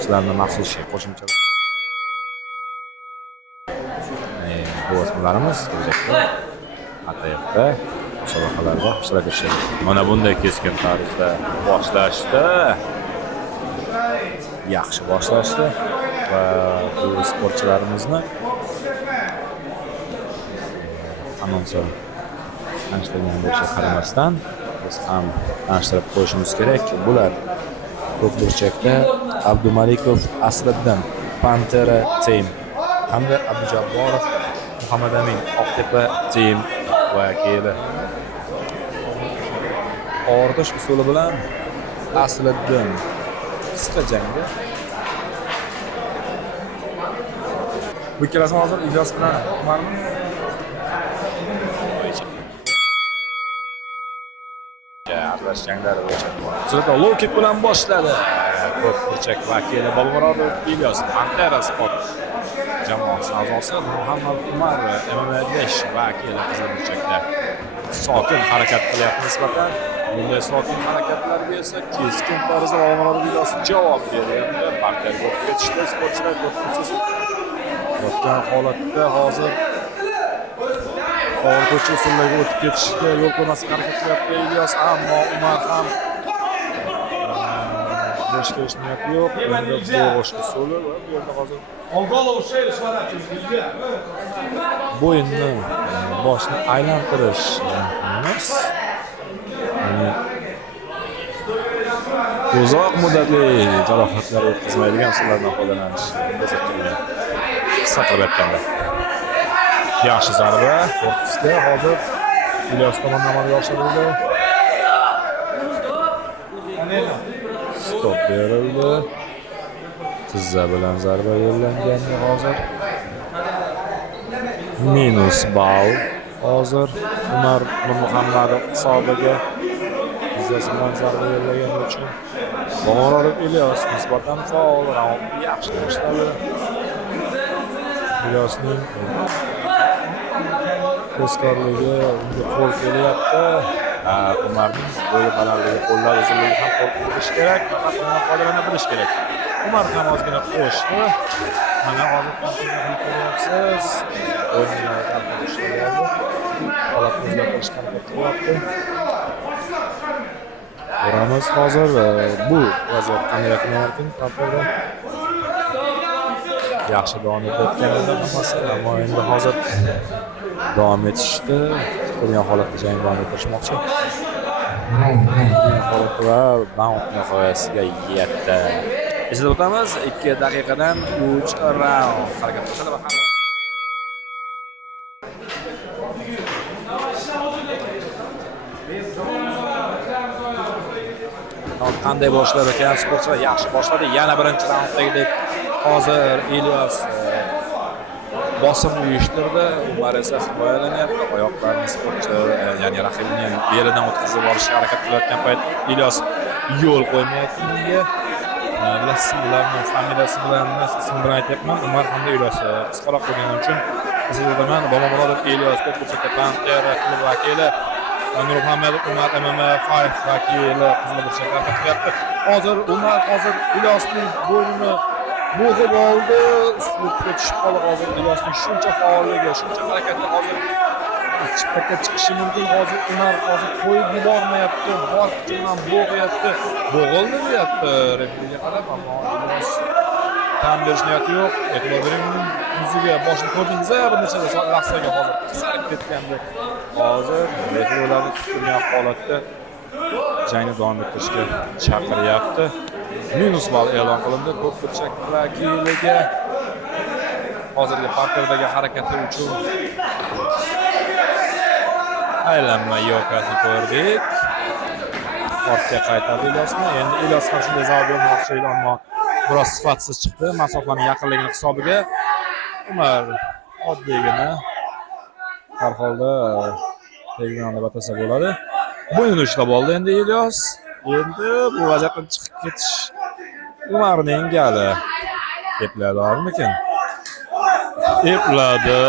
sportchilarning maxsus qo'shimchalar o'smirlarimiz kelajakda ATFda musobaqalarda ishtirok etishadi. Mana bunday keskin tarzda boshlashdi. Yaxshi boshlashdi va bu sportchilarimizni anonsor tanishtirgan bo'lishiga qaramasdan biz ham tanishtirib qo'yishimiz kerak. Bular ko'p burchakda Abdumalikov Asliddin Pantera Team hamda Abdujabborov Muhammad Amin Oqtepa Team vakili. Ortish usuli bilan Asliddin qisqa jangda bu ikkalasi hozir Ilyos bilan aralash janglari bo'yicha low kick bilan boshladi. Ko'p burchak vakili Bobomurod Ilyos Pantera Sport jamoasi a'zosi Muhammad Umar MMA5 vakili qizil burchakda sokin harakat qilyapti nisbatan. Bunday sokin harakatlarga esa keskin tarzda Bobomurod Ilyos javob beryapti. Parterga o'tib ketishdi sportchilar ko'psiz yotgan holatda hozir ortiqcha usullarga o'tib ketishga yo'l qo'ymaslikka harakat qilyapti Ilyos, ammo Umar ham bosh kelish niyati yo'q. Endi bo'g'ish usuli va bu yerda hozir bo'yinni boshni aylantirish emas. Uzoq muddatli jarohatlar yetkazmaydigan usullardan foydalanish qisqa qilib aytganda. Yaxshi zarba korpusga hozir Ilyos tomonidan amalga oshirildi. Stop berildi. Tizza bilan zarba yo'llangan hozir. Minus ball hozir Umar Muhammadov hisobiga tizzasi bilan zarba yo'llagan uchun Bobomurod Ilyos nisbatan faol raund yaxshi boshladi. Ilyosning tezkorligi unga qo'l kelyapti. Umarning bo'yi balandligi, qo'llar uzunligi ham qo'l kelish kerak. Faqat undan foydalana bilish kerak. Umar ham ozgina qo'shdi. Mana hozir ko'ryapsiz. O'yinlardan boshlayapti. Holatni o'zgartirishga harakat qilyapti. Ko'ramiz hozir bu vaziyat qanday yakunlanarkan. Parterda yaxshi davom etayotgan edi hammasi, ammo endi hozir davom etishdi. Turgan holatda jang davom ettirishmoqchi. Holat va raund nihoyasiga yetdi. Eslatib o'tamiz, 2 daqiqadan 3 raund harakat qiladi va qanday boshlar ekan sportchilar yaxshi boshladi. Yana birinchi raunddagidek hozir Ilyos bosim uyushtirdi. Umar esa himoyalanyapti. Oyoqlarini sportchi, ya'ni raqibning belidan o'tkazib olishga harakat qilayotgan payt Ilyos yo'l qo'ymayapti bunga. Ularning familiyasi bilan ismi bilan aytyapman. Umar hamda Ilyos qisqaroq bo'lgani uchun sizlardan Bobomurod Ilyos ko'rsatgan Pantera klubi vakili Nur Muhammadov Umar MMA5 vakili qizil burchakda harakat qilyapti. Hozir Umar Ilyosning bo'ynini bo'g'ib oldi. Uslubga tushib qoldi. Hozir Ilyosning shuncha faolligi, shuncha harakati hozir chiqishga chiqishi mumkin. Hozir Umar qo'yib yubormayapti. Bor kuchi bilan bo'g'yapti. Bo'g'ildi deyapti referiga qarab, ammo Ilyos tan berish niyati yo'q. E'tibor bering yuziga, boshini ko'rdingiz-a, bir necha lahzaga hozir qisarib ketgandi. Hozir referilarni tutilgan holatda jangni davom ettirishga chaqiryapti. Minus ball e'lon qilindi ko'p burchak vakiliga. Hozirgi parterdagi harakati uchun aylanma yo'qotni ko'rdik. Ortga qaytardi Ilyosni. Endi Ilyos ham shunday javob bermoqchi edi, ammo biroz sifatsiz chiqdi. Masofaning yaqinligini hisobiga Umar oddiygina har holda teggan deb atasa bo'ladi. Bo'ynini ushlab oldi endi Ilyos. Endi bu vaziyatdan chiqib ketish Umarning gali. Epladormikin? Epladi.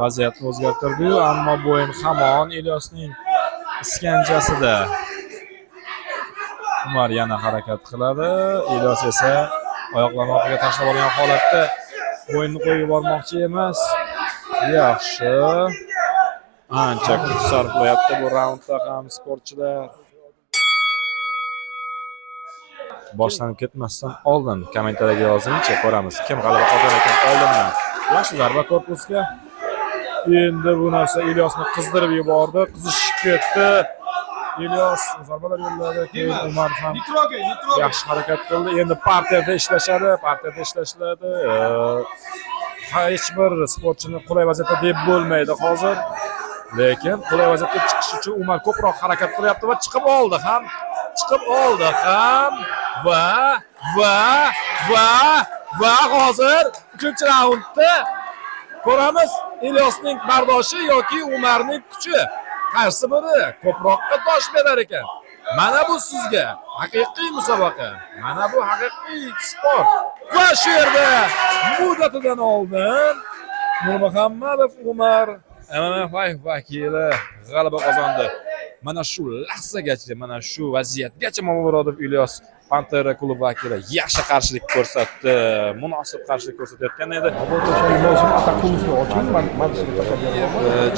Vaziyatni o'zgartirdi-yu, ammo bo'yin hamon Ilyosning iskanjasida. Umar yana harakat qiladi. Ilyos esa oyoqlarini orqaga tashlab olgan holatda bo'yinni qo'yib yubormoqchi emas. Yaxshi. Ancha kuch sarflayapti bu raundda ham sportchilar. Boshlanib ketmasdan oldin kommentariyaga yozingchi, ko'ramiz kim g'alaba qozonar ekan oldindan. Yaxshi zarba korpusga. Endi bu narsa Ilyosni qizdirib yubordi, qizishib ketdi. Ilyos zarbalar yo'lladi, keyin Umar ham yaxshi harakat qildi. Endi partiyada ishlashadi, hech bir sportchini qulay vaziyatda deb bo'lmaydi hozir. Lekin qulay vaziyatga chiqish uchun Umar ko'proq harakat qilyapti va chiqib oldi ham va hozir 3-raundda ko'ramiz Ilyosning bardoshi yoki Umarning kuchi qaysi biri ko'proqqa tosh berar ekan. Mana bu sizga haqiqiy musobaqa, mana bu haqiqiy sport. Va shu yerda muddatidan oldin Nurmuhammadov Umar MMA vakili g'alaba qozondi. Mana shu lahzagacha, mana shu vaziyatgacha Mamurodov Ilyos Pantera klubi vakili yaxshi qarshilik ko'rsatdi, munosib qarshilik ko'rsatayotgan edi.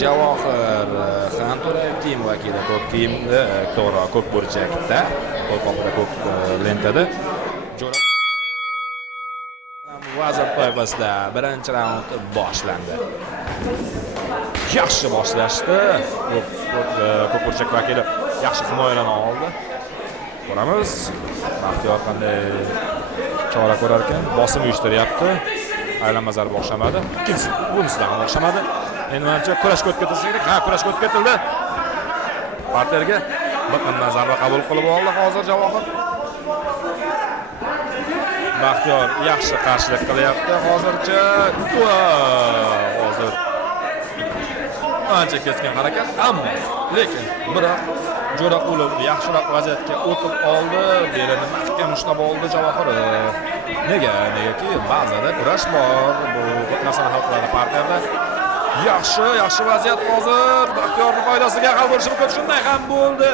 Javohir Xanto'rayev team vakili, to'g'ri, ko'k burchakda, qo'lqopda ko'k lentada. Vazir toifasida birinchi raund boshlandi. Yaxshi boshlashdi. Ko'k burchak vakili yaxshi himoyalana oldi. Ko'ramiz. Baxtiyor qanday chora ko'rar ekan. Bosim uyushtiryapti. Aylanma zarba o'xshamadi. Ikkinchisi bunisidan ham o'xshamadi. Endi menimcha kurashga o'tib ketilsa kerak. Ha, kurashga o'tib ketildi. Parterga biqindan zarba qabul qilib oldi hozir Javohir. Baxtiyor yaxshi qarshilik qilyapti hozircha. Hozir ancha keskin harakat, ammo lekin biroq Jo'raqulov yaxshiroq vaziyatga o'tib oldi, belini mahkam ushlab oldi Javohir. Negaki ba'zida kurash bor, bu narsani hal qiladi partiyada. Yaxshi vaziyat hozir Baxtiyorning foydasiga hal bo'lishi mumkin. Shunday ham bo'ldi.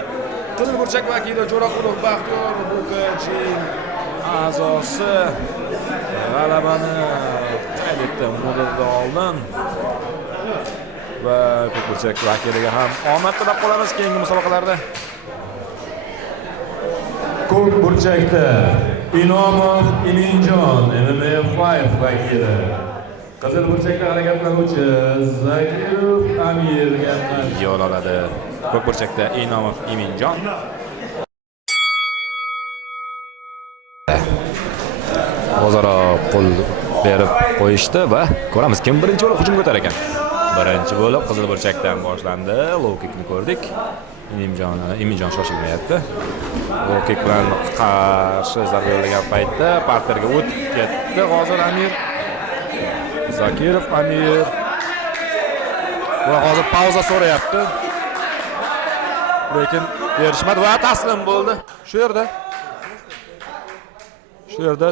Qizil burchak vakili Jo'raqulov Baxtiyor Bukajin a'zosi g'alabani qayd etdi muddatidan oldin. Va ko'k burchak vakiliga ham omad tilab qolamiz keyingi musobaqalarda. Ko'k burchakda Inomov Iminjon MMA5 vakili. Qizil burchakda harakatlanuvchi Zakirov Amir yo'l oladi. Ko'k burchakda Inomov Iminjon. O'zaro qo'l berib qo'yishdi va ko'ramiz kim birinchi bo'lib hujum ko'tarar ekan. Birinchi bo'lib qizil burchakdan boshlandi. Low kickni ko'rdik. Iminjon shoshilmayapti. Low kick bilan qarshi zarba yo'llagan paytda parterga o'tib ketdi. Hozir Amir Zakirov Amir va hozir pauza so'rayapti. Lekin berishmadi va taslim bo'ldi. Shu yerda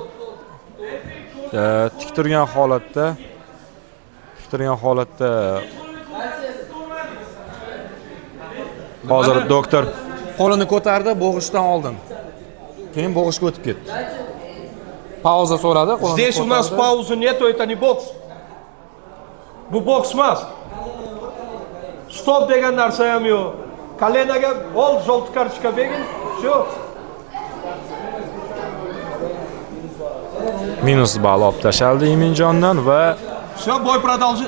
tik turgan holatda hozir doktor qo'lini ko'tardi bo'g'ishdan oldin. Keyin bo'g'ishga o'tib ketdi. Pauza so'radi. Здесь у нас паузы нету, это не бокс. Bu boks emas. Stop degan narsa ham yo'q. Kolenaga ol, желтый карточка begin. Всё. Minus ball olib tashaldi Iminjondan va Всё, бой продолжи.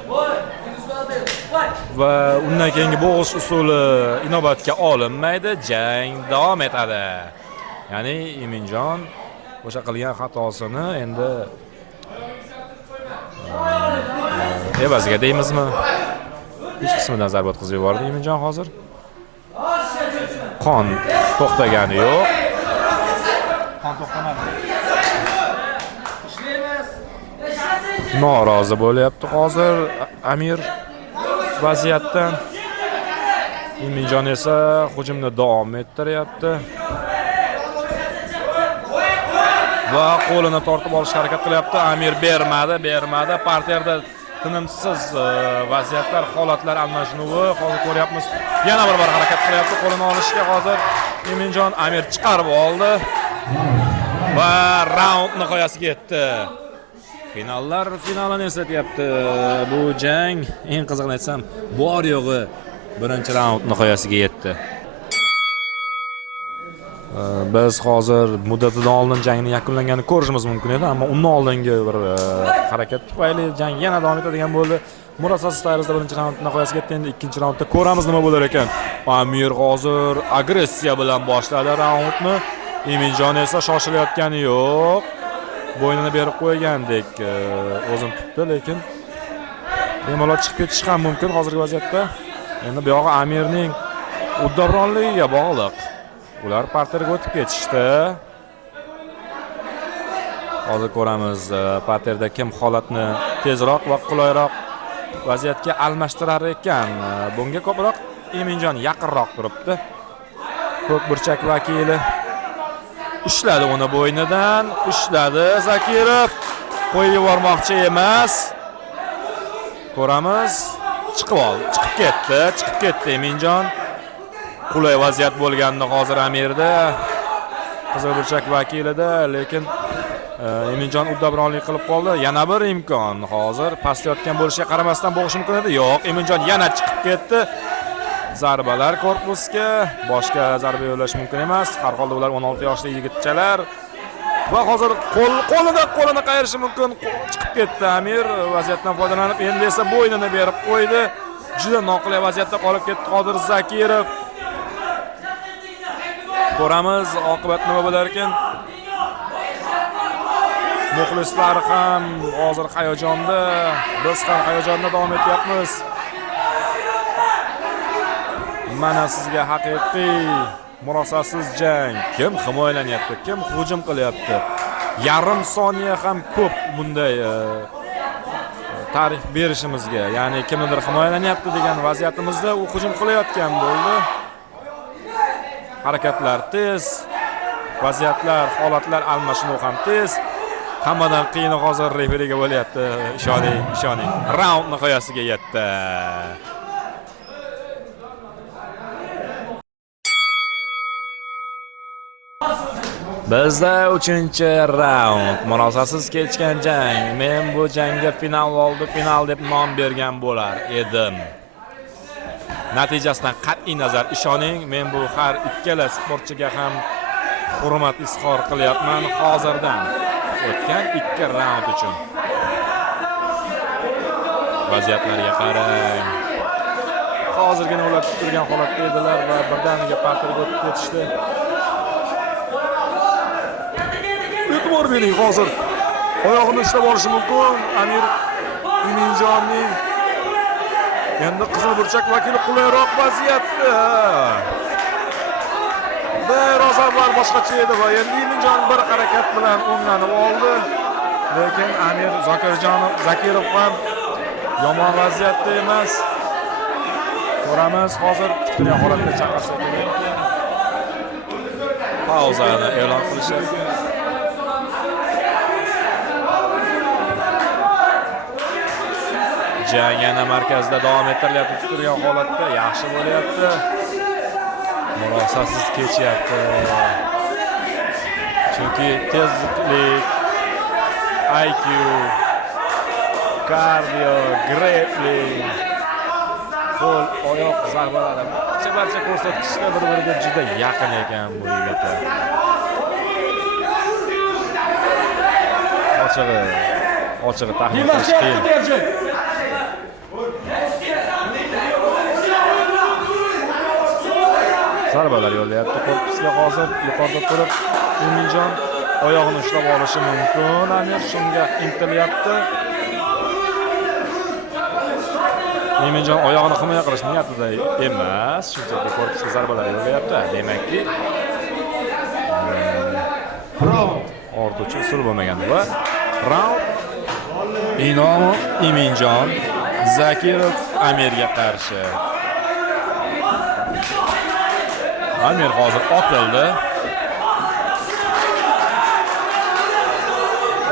Va undan keyingi bo'g'ish usuli inobatga olinmaydi, jang davom etadi. Ya'ni Iminjon o'sha qilgan xatosini endi evaziga deymizmi? Uch qismidan zarba o'tkazib yubordi Iminjon hozir. Qon to'xtagani yo'q. Qon to'xtamadi. Norozi bo'lyapti hozir Amir vaziyatdan. Iminjon esa hujumni davom ettiryapti. Va qo'lini tortib olishga harakat qilyapti. Amir bermadi. Parterda tinimsiz vaziyatlar, holatlar almashinuvi hozir ko'ryapmiz. Yana bir harakat qilyapti qo'lini olishga hozir Eminjon Amir chiqarib oldi va raund nihoyasiga yetdi. Finallar finalini eslatyapti. Bu jang eng qizig'ini aytsam, bor yo'g'i birinchi raund nihoyasiga yetdi. Biz hozir muddatidan oldin jangni yakunlanganini ko'rishimiz mumkin edi, ammo undan oldingi bir harakat tufayli jang yana davom etadigan bo'ldi. Murosasiz tarzda birinchi raund nihoyasiga yetdi. Endi ikkinchi raundda ko'ramiz nima bo'lar ekan. Amir hozir agressiya bilan boshladi raundni. Eminjon esa shoshilayotgani yo'q. Bo'ynini berib qo'ygandek o'zini tutdi, lekin bemalol chiqib ketish ham mumkin hozirgi vaziyatda. Endi bu yog'i Amirning uddabronligiga bog'liq. Ular parterga o'tib ketishdi. Hozir ko'ramiz parterda kim holatni tezroq va qulayroq vaziyatga almashtirar ekan. Bunga ko'proq Eminjon yaqinroq turibdi. Ko'k burchak vakili ushladi uni bo'ynidan, ushladi Zakirov. Qo'yib yubormoqchi emas. Ko'ramiz, chiqib ketdi Eminjon. Qulay vaziyat bo'lganda hozir Amirda, qizil burchak vakilida, lekin Eminjon uddabronlik qilib qoldi. Yana bir imkon. Hozir pastlayotgan bo'lishiga qaramasdan bo'g'ishi mumkin edi. Yo'q, Eminjon yana chiqib ketdi. Zarbalar korpusga, boshqa zarba yo'llash mumkin emas. Har holda ular 16 yoshli yigitchalar. Va hozir qo'lini qayirishi mumkin. Chiqib ketdi Amir, vaziyatdan foydalanib, endi esa bo'ynini berib qo'ydi. Juda noqulay vaziyatda qolib ketdi hozir Zakirov. Ko'ramiz oqibat nima bo'lar ekan. Muxlislar ham hozir hayajonda, biz ham hayajonda davom etyapmiz. Mana sizga haqiqiy murosasiz jang. Kim himoyalanyapti, kim hujum qilyapti. Yarim soniya ham ko'p bunday ta'rif berishimizga. Ya'ni kimnidir himoyalanyapti degan vaziyatimizda u hujum qilayotgan bo'ldi. Harakatlar tez, vaziyatlar, holatlar almashinuvi ham tez. Hammadan qiyini hozir referiga bo'lyapti. Ishoning. Raund nihoyasiga yetdi. Bizda 3-raund murosasiz kechgan jang. Men bu jangga final deb nom bergan bo'lar edim. Natijasidan qat'iy nazar ishoning, men bu har ikkala sportchiga ham hurmat izhor qilyapman hozirdan. O'tgan 2 raund uchun. Vaziyatlarga qarang. Hozirgina ular turgan holatda edilar va birdaniga parterga o'tib ketishdi. E'tibor bering, hozir oyog'ini ushlab olishi mumkin. Amir Eminjonning endi qizil burchak vakili qulayroq vaziyatda. Biroz avval boshqacha edi va endi Eminjon bir harakat bilan o'nglanib oldi. Lekin Amir Zakirov ham yomon vaziyatda emas. Ko'ramiz hozir kutilgan holatda chaqirsa kerak. Pauzani e'lon qilishadi. Jang yana markazda davom ettirilyapti. Kutilgan holatda yaxshi bo'lyapti. Murosasiz kechyapti. Chunki tezlik, IQ, kardio, grappling, qo'l, oyoq zarbalari barcha ko'rsatkichlar bir-biriga juda yaqin ekan bu yigitlar. Ochig'i taxmin qilish qiyin. Zarbalar yo'llayapti korpusga hozir yuqorida turib Eminjon oyog'ini ushlab olishi mumkin. Amir shunga intilyapti. Eminjon oyog'ini himoya qilish niyatida emas, shunchaki korpusga zarbalar yo'llayapti. Demakki ortuvchi usul bo'lmagan va raund Inomov Eminjon, Zakirov Amirga qarshi. Amir hozir otildi.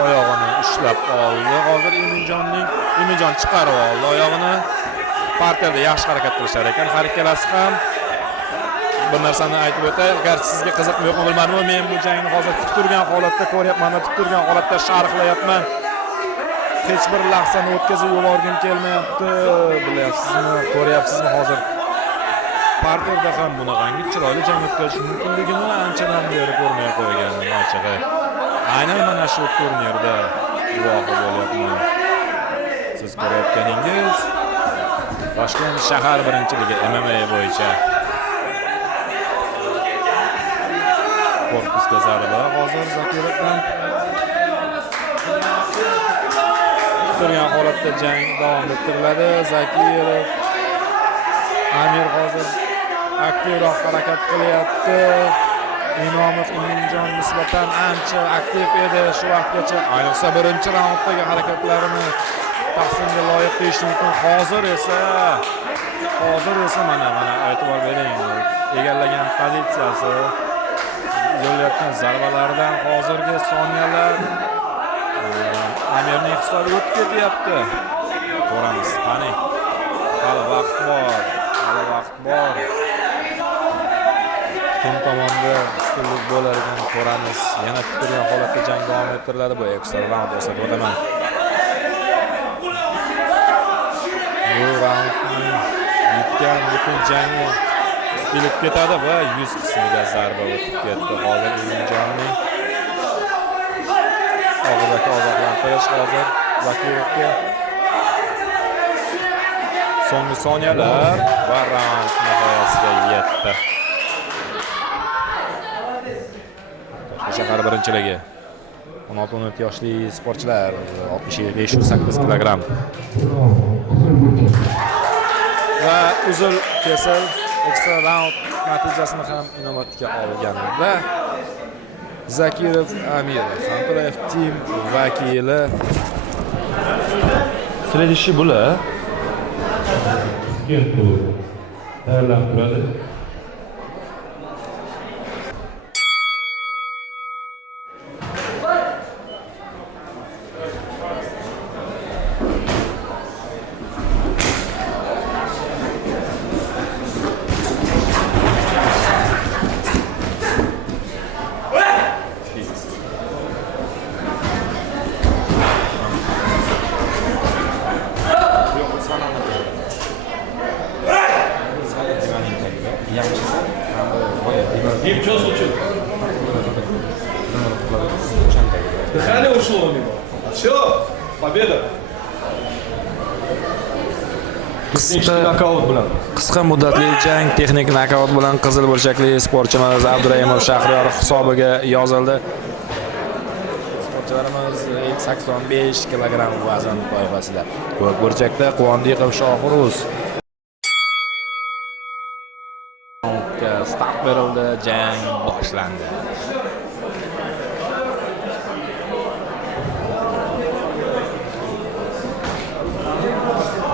Oyog'ini ushlab oldi. Hozir Eminjon chiqarib oldi oyog'ini. Parterda yaxshi harakat qilishar ekan. Har ikkalasi ham bir narsani aytib o'tay. Agar sizga qiziqmi yo'qmi bilmadim, men bu jangni hozir tik turgan holatda ko'ryapman, tik turgan holatda sharhlayapman. Hech bir lahzani o'tkazib yuborgim kelmayapti. Bilasizmi, ko'ryapsizmi hozir? Parterda ham bunaqangi chiroyli jang o'tkazish mumkinligini anchadan beri ko'rmay qo'yganman ochig'i. Aynan mana shu turnirda guvohi bo'lyapman. Siz ko'rayotganingiz Toshkent shahar birinchiligi MMA bo'yicha korpusga zarba hozir Zakirovdan. Turgan holatda jang davom ettiriladi. Zakirov Amir hozir aktivroq harakat qilyapti. Inomov Eminjon nisbatan ancha aktiv edi shu vaqtgacha. Ayniqsa birinchi raunddagi harakatlarini tahsinga loyiq deyish mumkin. Hozir esa mana e'tibor bering. Egallagan pozitsiyasi, yo'layotgan zarbalaridan hozirgi soniyalar Amirning hisobiga o'tib ketyapti. Ko'ramiz, qani. Hali vaqt bor. Kim tomonda ustunlik bo'lar ekan ko'ramiz. Yana turgan holatda jang davom ettiriladi. Bu ekstra raund esa o'taman. Bu raundni yutgan butun jangni ilib ketadi va yuz qismiga zarba o'tib ketdi. Hozir Eminjonning og'zaki ogohlantirish hozir Zakirovga. So'nggi soniyalar va raund nihoyasiga yetdi. Shahar birinchiligi 16-17 yoshli sportchilar 65-8 kilogramm va uzul kesil ekstra raund natijasini ham inobatga olganda Zakirov Amir Xanturayev team vakili. Следующий bo'lar tayyorlanib turadi. Ничего случилось. Дыхание ушло у него. Все, победа. Qisqa muddatli jang texnik nokaut bilan qizil burchakli sportchimiz Abdurahimov Shahriyor hisobiga yozildi. Sportchilarimiz 85 kilogramm vazn toifasida. Ko'k burchakda Quvondiqov Shohruz. Start berildi, jang boshlandi.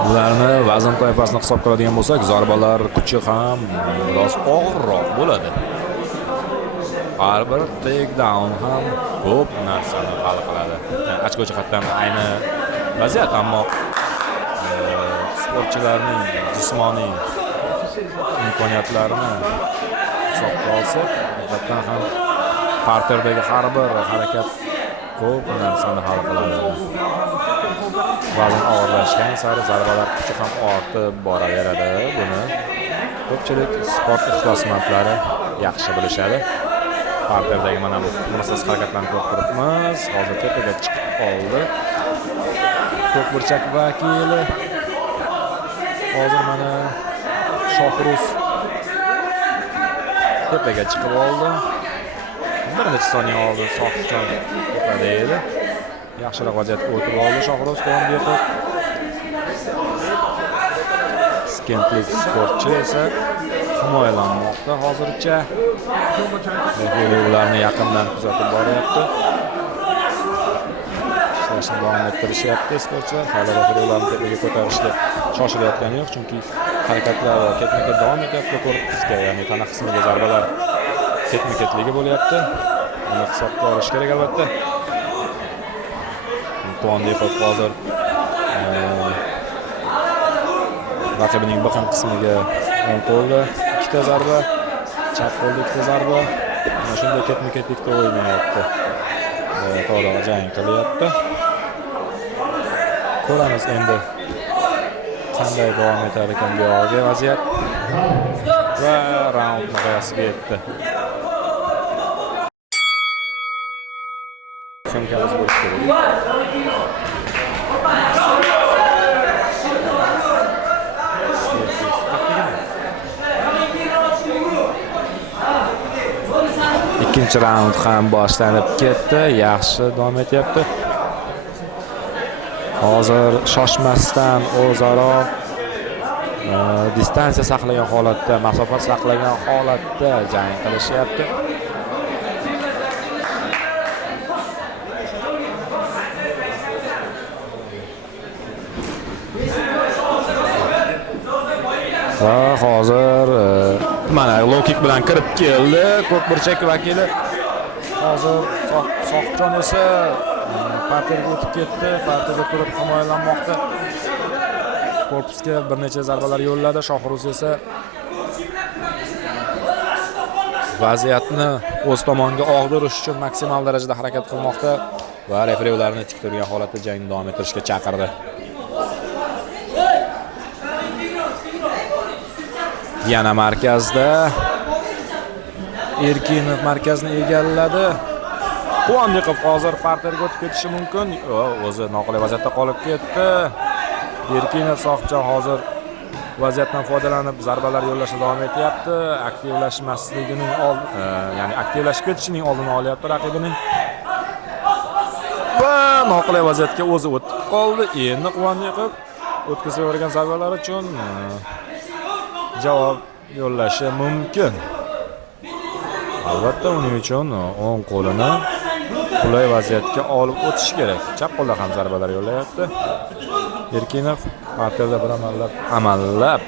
Ularni vazn toifasini hisobga oladigan bo'lsak, zarbalar kuchi ham biroz og'irroq bo'ladi. Har bir takedown ham ko'p narsani hal qiladi. Ochko jihatdan ayni vaziyat, ammo sportchilarning jismoniy imkoniyatlarini hisobga olsak, haqiqatan ham parterdagi har bir harakat ko'p narsani hal qiladi. Vazn og'irlashgan sari zarbalar kuchi ham ortib boraveradi. Buni ko'pchilik sport ixlosmandlari yaxshi bilishadi. Parterdagi mana bu murosasiz harakatlarni ko'rib turibmiz. Hozir tepaga chiqib oldi. Ko'k burchak vakili. Hozir mana Shohruz tepaga chiqib oldi. Bir necha soniya oldin sohibjon tepada edi. Yaxshiroq vaziyatga o'tib oldi Shohruz Quvondiqov. Skentlik sportchi esa himoyalanmoqda hozircha. Ularni yaqindan kuzatib boryapti. Ishlashni davom ettirishyapti sportchilar. Hali ularni tepaga ko'tarishga shoshilayotgani yo'q, chunki harakatlar ketma-ket davom etyapti. Korpusga, ya'ni tana qismiga zarbalar ketma-ketligi bo'lyapti. Buni hisobga olish kerak albatta. Quvondiqov hozir raqibining biqin qismiga o'ng qo'lda ikkita zarba, chap qo'lda ikkita zarba. Mana shunday ketma-ketlikda o'ynayapti. To'g'ri jang qilyapti. Ko'ramiz endi qanday davom etar ekan bu yo'lga vaziyat. Va raund nihoyasiga yetdi. Syomkamiz bo'lishi kerak. Ikkinchi raund ham boshlanib ketdi. Yaxshi davom etyapti. Hozir shoshmasdan o'zaro distansiya saqlagan holatda, masofa saqlagan holatda jang qilishyapti. Va hozir mana low kick bilan kirib keldi. Ko'k burchak vakili hozir Soqjon esa parterga o'tib ketdi. Parterda turib himoyalanmoqda. Korpusga bir necha zarbalar yo'lladi. Shohruz esa vaziyatni o'z tomoniga og'dirish uchun maksimal darajada harakat qilmoqda va referi ularni tik turgan holatda jangni davom ettirishga chaqirdi. Yana markazda Erkinov markazni egalladi. Quvondiqov hozir parterga o'tib ketishi mumkin. O'zi noqulay vaziyatda qolib ketdi. Erkinov Soqjon hozir vaziyatdan foydalanib zarbalar yo'llashda davom etyapti. Aktivlashmasligining ya'ni aktivlashib ketishining oldini olyapti raqibining. Va noqulay vaziyatga o'zi o'tib qoldi. Endi Quvondiqov o'tkazavergan zarbalar uchun javob yo'llashi mumkin. Albatta uning uchun o'ng qo'lini qulay vaziyatga olib o'tish kerak. Chap qo'lda ham zarbalar yo'llayapti. Erkinov parterda bir amallab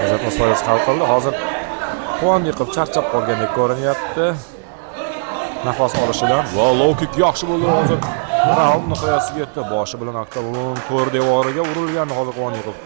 vaziyatni foydasi hal qildi. Hozir Quvondiqov charchab qolgandek ko'rinyapti. Nafas olishidan va low kick yaxshi bo'ldi hozir. Raund nihoyasiga yetdi. Boshi bilan oktagon to'r devoriga urilgan hozir Quvondiqov.